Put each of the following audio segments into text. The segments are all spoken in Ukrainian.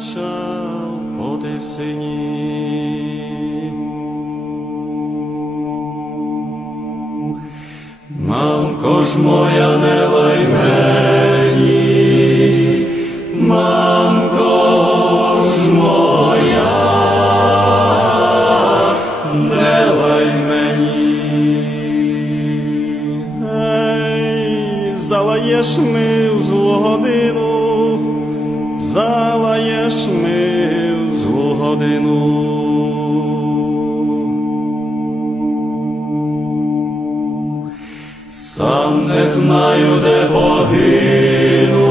качав по тисині. Мамко ж моя не лай мені, ж моя, не лай залаєш ми в злу годину, залаєш ми в злу годину. Сам не знаю, де погину,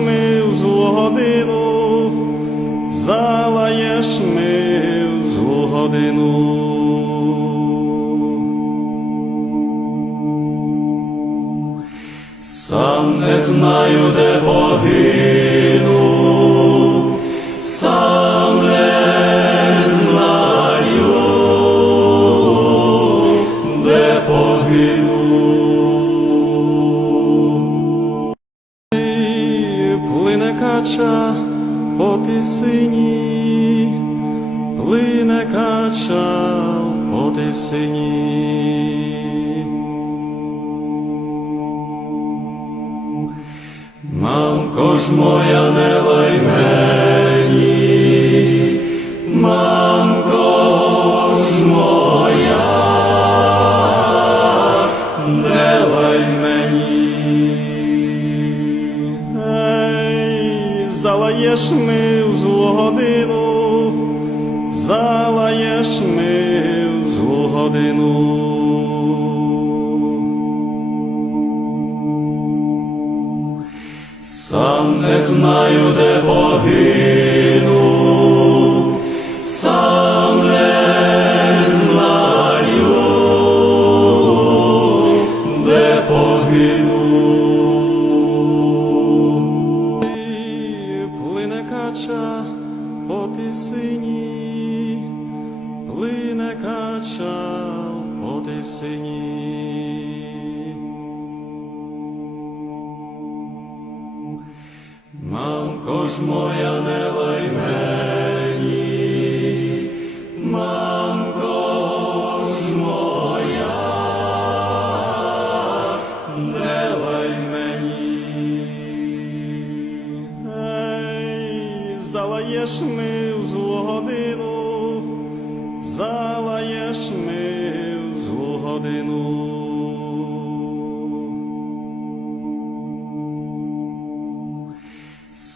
залаєш ми кача по тисині, плине кача по тисині. Мамко ж моя не лай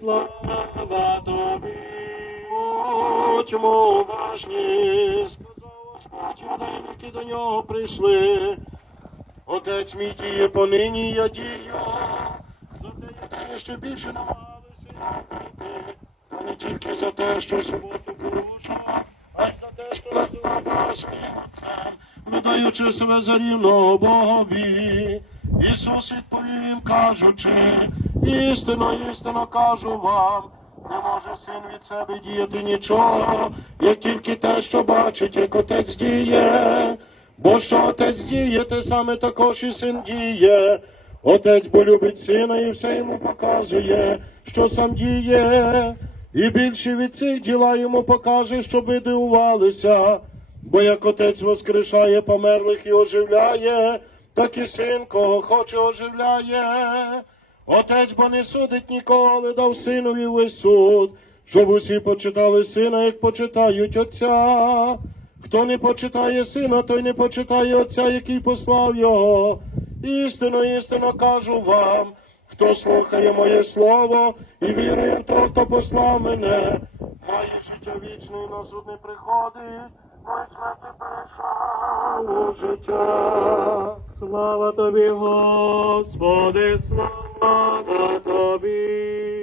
слава тобі. Будьмо уважні, сказав Господь, юдеям, які до нього прийшли. Отець мій діє понині, я дію. За те, я дію, що більше намагалися робити. Не тільки за те, що суботу порушував, а й за те, що називав своїм отцем, видаючи себе за рівного Богові. Ісус відповів їм, кажучи, Істинно, істинно кажу вам, не може син від себе діяти нічого, як тільки те, що бачить, як отець діє. Бо що отець діє, те саме також і син діє. Отець бо любить сина і все йому показує, що сам діє. І більше від цих діла йому покаже, щоб ви дивувалися. Бо як отець воскрешає померлих і оживляє, так і син, кого хоче, оживляє. Отець бо не судить нікого, але дав синові весь суд, щоб усі почитали сина, як почитають отця. Хто не почитає сина, той не почитає отця, який послав його. Істинно, істинно кажу вам, хто слухає моє слово і вірує в того, хто послав мене, має життя вічне і на суд не приходить, від смерті перейшов у життя. Слава тобі, Господи, слава тобі.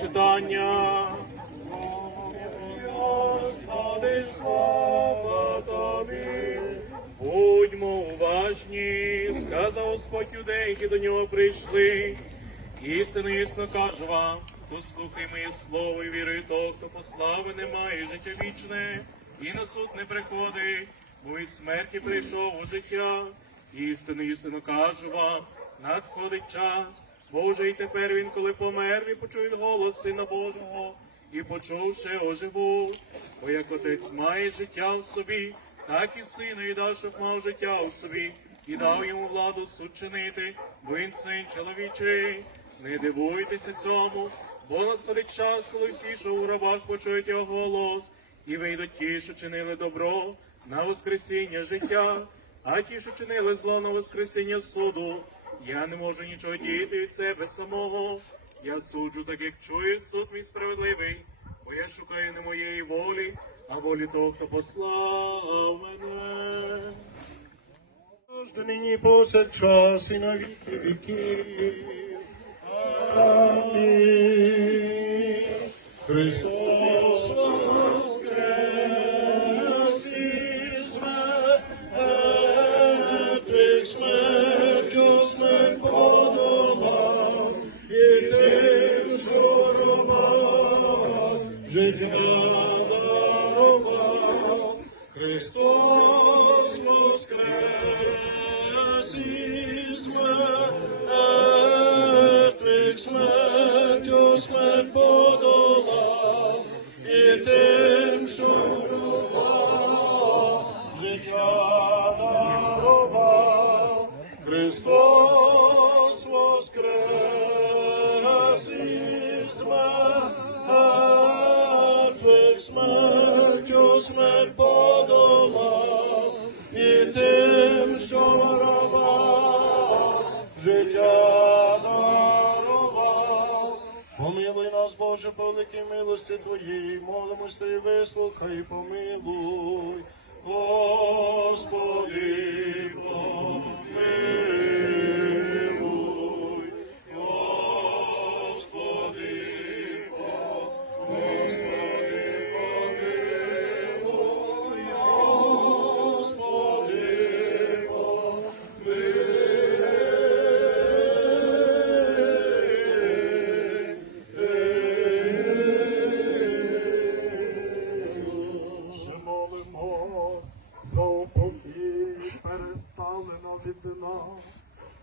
Читання. Господи, слава тобі. Будьмо уважні, сказав Господь юдей, які до нього прийшли. Істинно, істинно кажу вам, хто слухає моє слово і вірує того, хто послав мене, має життя вічне, і на суд не приходить, бо від смерті прийшов у життя. Істинно, істинно кажу вам, надходить час, бо вже і тепер він, коли помер, і почують голос Сина Божого, і почувши оживуть. Бо як отець має життя в собі, так і сину дав, щоб мав життя в собі, і дав йому владу суд чинити, бо він син чоловічий. Не дивуйтеся цьому, бо надходить час, коли всі, що у рабах почують його голос, і вийдуть ті, що чинили добро на воскресіння життя, а ті, що чинили зло на воскресіння суду. Я не можу нічого діяти від себе самого. Я суджу, так як чує суд мій справедливий, бо я шукаю не моєї волі, а волі того, хто послав мене. Кожен нині повсякчас і на віки. Амінь. Христос великій милості Твоїй, молимось Ти, вислухай, і помилуй. Господи, помилуй.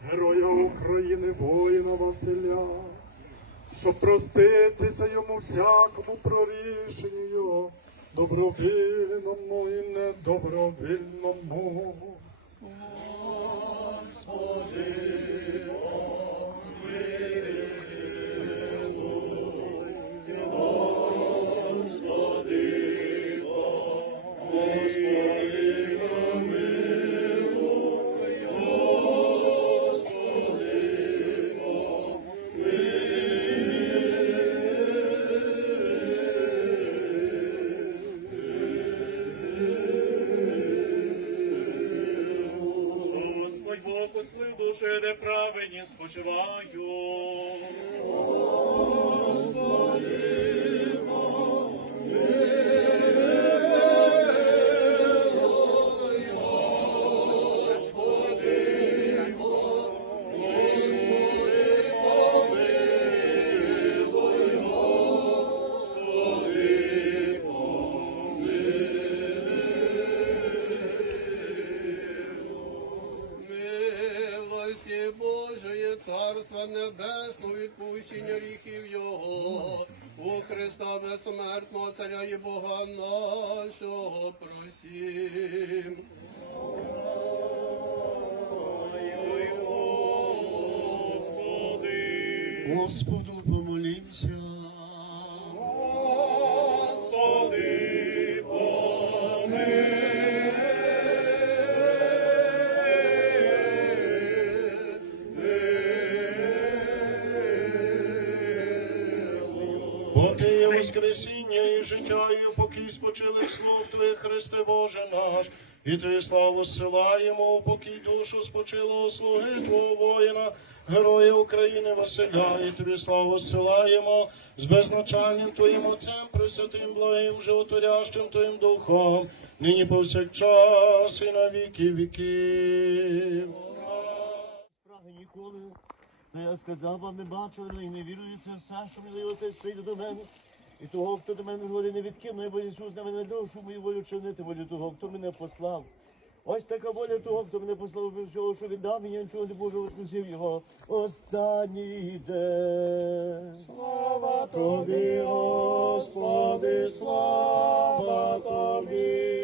Героя України, воїна Василя, щоб проститися йому всякому прорішенню його, добровільному і недобровільному. Господь Hoşuma безсмертного Царя і Бога нашого просім. Господу Поки є Воскресіння і життя, і покій спочилих слуг Твоїх, Христе Боже наш, і Твою славу зсилаємо, покій душу спочилого слуги Твого воїна, героя України Василя, і Тобі славу зсилаємо з безначальним Твоїм Отцем, Пресвятим, благим, животворящим Твоїм Духом, нині повсякчас і на віки віків. То я сказав вам, не бачили, але й не віруєте все, що мені отець прийде до мене. І того, хто до мене говорить, не відкине, бо Ісус на мене душу мою волю чинити, волю того, хто мене послав. Ось така воля того, хто мене послав, всього, що віддав мені, я нічого не Боже воскресив його. Останній день. Слава тобі, Господи, слава тобі.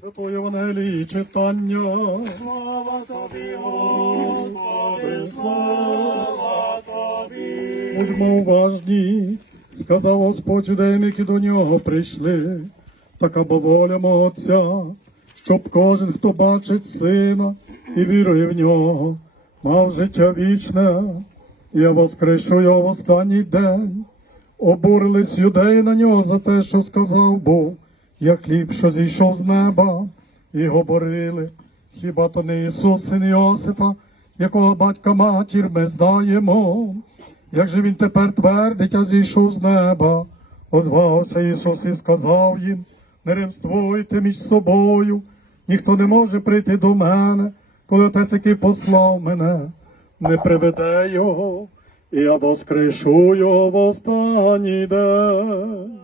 Святої Євангелії читання. Слава тобі, Господи, слава тобі. Будьмо уважні, сказав Господь юдеям, які до нього прийшли. Така бо воля мого Отця, щоб кожен, хто бачить сина і вірує в нього, мав життя вічне. Я воскрешу його в останній день. Обурились юдеї на нього за те, що сказав Бог, я хліб, що зійшов з неба, і говорили, хіба то не Ісус, син Йосифа, якого батька матір ми знаємо. Як же він тепер твердить, а зійшов з неба? Озвався Ісус і сказав їм, не ремствуйте між собою, ніхто не може прийти до мене, коли отець, який послав мене, не приведе його, і я воскрешу його в останній день.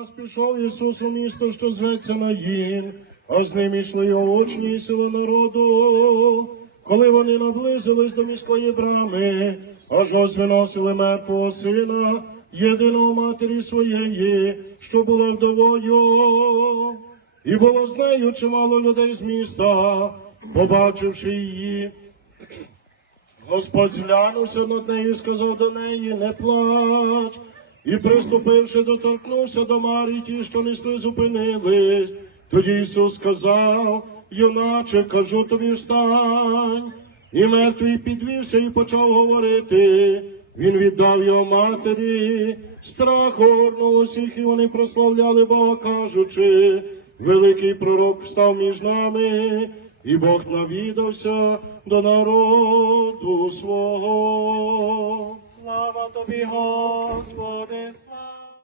Час пішов Ісус у місто, що зветься Наїн, а з ним ішли його очні і сили народу. Коли вони наблизились до міської брами, аж ось виносили мертвого сина, єдиного матері своєї, що була вдовою. І було з нею чимало людей з міста, побачивши її, Господь зглянувся над нею і сказав до неї, не плач. І приступивши, доторкнувся до Марії, ті, що несли, зупинились. Тоді Ісус сказав, юначе, кажу тобі, встань. І мертвий підвівся і почав говорити. Він віддав його матері, страх огорнув усіх, і вони прославляли Бога, кажучи, великий пророк встав між нами, і Бог навідався до народу свого. Слава тобі, Господи, слава.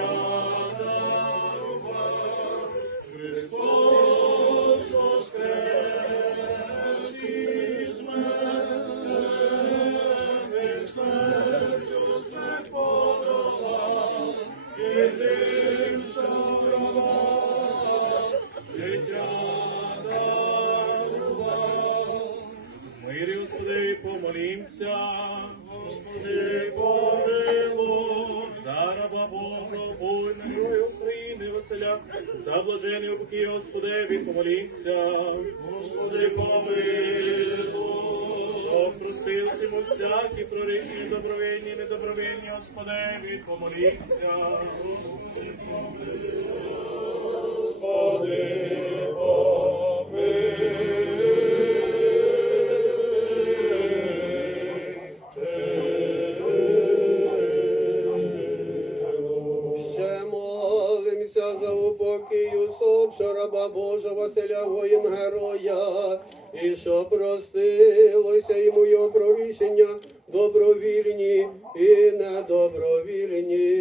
Життя Господи, помилуй. Щоб простилися йому всякі прорішені добровільні недобровільні, Господи, помолімся. Ще Божого Василя воїн героя, і що простилося йому його прорішення добровільні і недобровільні.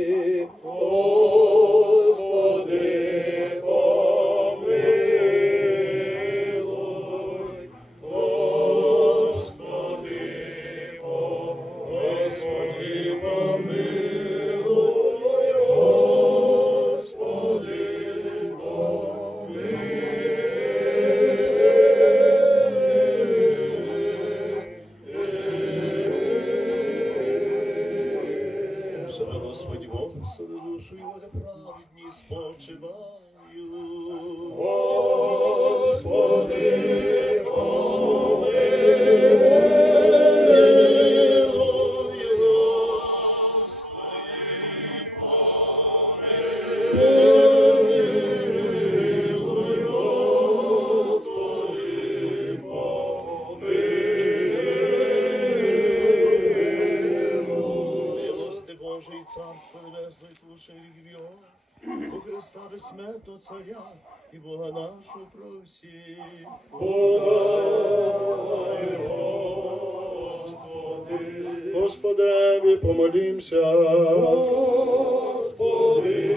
Просі. Господеві, помолімся. Господи,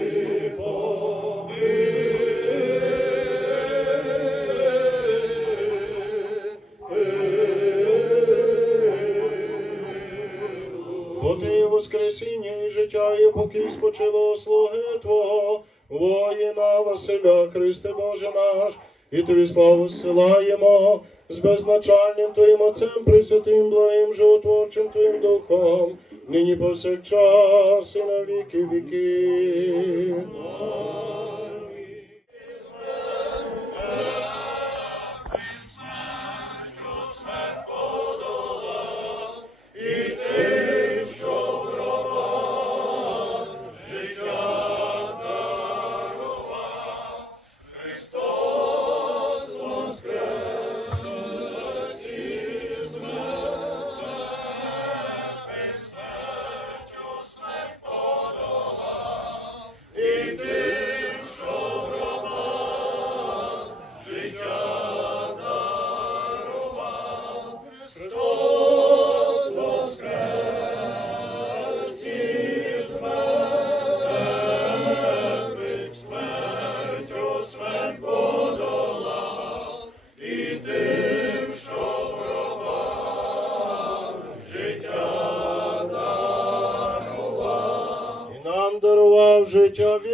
Бо ти воскресіння і життя, і поки спочило слуги Твого, воїна Василя, Христе Боже наш, і тобі славу силаємо з безначальним Твоїм Отцем, Пресвятим, благим, животворчим Твоїм Духом, нині повсякчас і на віки віки. Дарував життя